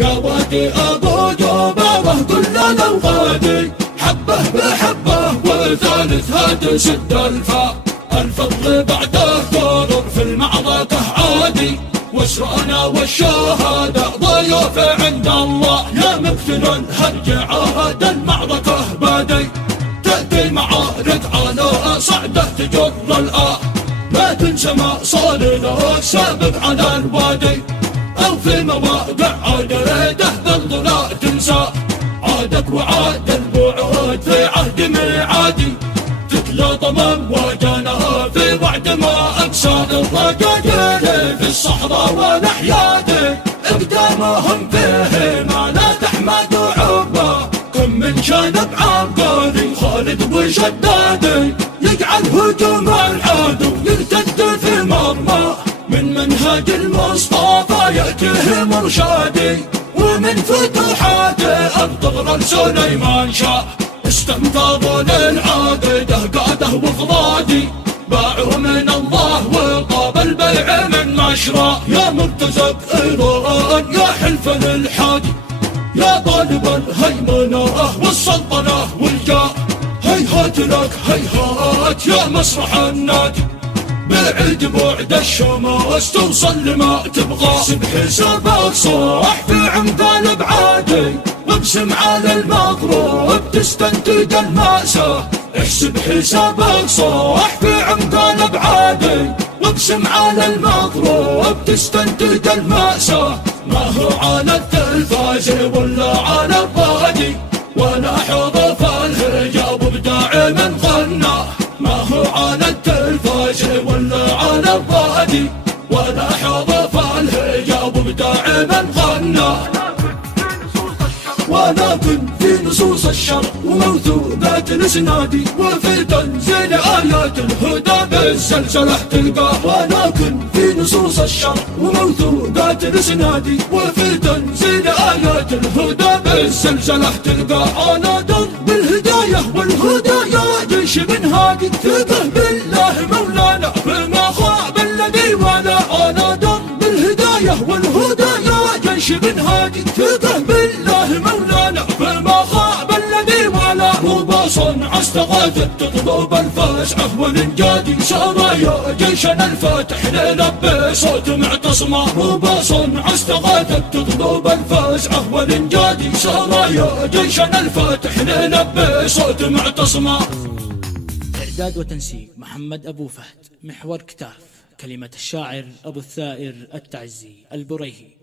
يا وادي أبو جبابة قلنا لو غادي حبه بحبه وثالثها تسد الفاء. الفضل بعده دور في المعركة عادي واسرعنا والشهادة ضيوف عند الله. يا مقتل الهرج عهد المعركة بادي تأتي معارك على صعده تجر الآه. ما تنسى ما صار له سابق على الوادي أو في مواقع عادته ظل لا تنسى. عادك وعاد البعود في عهد ميعادي تتلى ضمم وجانا في وعد ما أقسى. الرجاجيل في الصحراء والأحياد اقدامهم فيه ما لا تحمد عقبه. كم من شنب عبقري خالد وشدادي يجعل هجوم العدو يرتد في مرمى. من منهج المصطفى يأتيه مرشادي ومن فتوحاته أبطل سليمان شاه. استنفضوا للعاقده قاده وفرادي باعوا من الله وقابل بيع من مشرى. يا مرتزق إيران يا حلف للحادي يا طالب الهيمنة والسلطنة والجاه. هيهات لك هيهات يا مسرح النادي بعد بعد الشمس توصل لما تبغى. احسب حسابك صح في عمق الابعادي وابسم على المغروب تستنتج المأساة. احسب حسابك صح في عمق الابعادي وابسم على المغروب تستنتج المأساة. ما هو على التلفاز ولا على الرادي ولا حضف الهجاب بداع من غنى. ما هو على التلفاز ولا على الرادي ولا حضف الهجاب بداع من غنى. ولكن في نصوص الشرع وموثوقات الاسناد وفي تنزيل آيات الهدى بالزلزلة تلقاه. ولكن في نصوص الشرع وموثوقات الاسناد وفي تنزيل آيات الهدى بالزلزلة تلقاه. أنا در بالهداية والهدى يا جيش من هادي ثقه بالله مولانا فما خاب الذي ولا. أنا در بالهداية والهدى يا جيش من هادي ثقه بالله مولانا فما خاب الذي ولا. ربا صنع استغاثت تطلب الفزعه والانجادي سرايا جيشنا الفاتح لنبي صوت معتصمه. ربا صنع استغاثت تطلب الفزعه والانجادي سرايا جيشنا الفاتح لنبي صوت معتصمه. إعداد وتنسيق محمد أبو فهد. محور كتاف. كلمة الشاعر أبو الثائر التعزي البريهي.